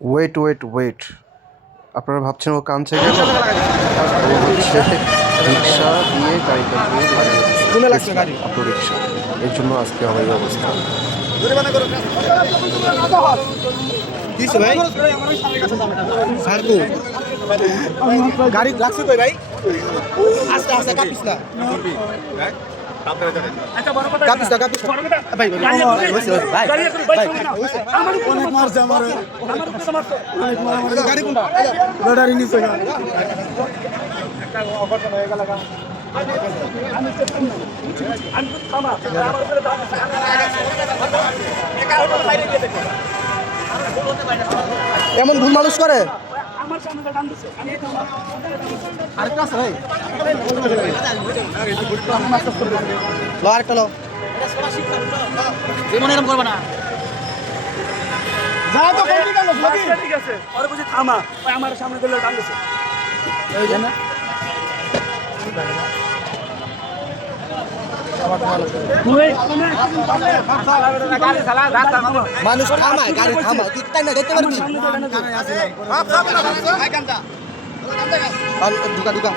Wait wait wait, আপনারা ভাবছেন ও কাঁদছে কেন? ও হচ্ছে রিক্সা দিয়ে গাড়িটা দিয়ে লাগিয়ে অটো রিক্সা, এর জন্য আজকে আমার এই অবস্থা। গাড়ি লাগছে কই ভাই? আস্তে আস্তে কাপিস না, কাপিস না, কাপিস ভাই আমার অনেক মারছে, আমার গাড়ি কোনটা লড়ারি নিছে এমন ভুল মানুষ করে। আরেকটা আছে ভাই, লো আরেকটা লো, মনে এরকম করবে না। যা তো কোনটি গেল ঠিক আছে, আরে বুঝি থামা ভাই, আমার সামনে দিলে টান দিছে এই যে না মানুষ থামায়, গাড়ি থামায়, তুই তাই না দেখতে পারবি? ঢুকা ঢুকা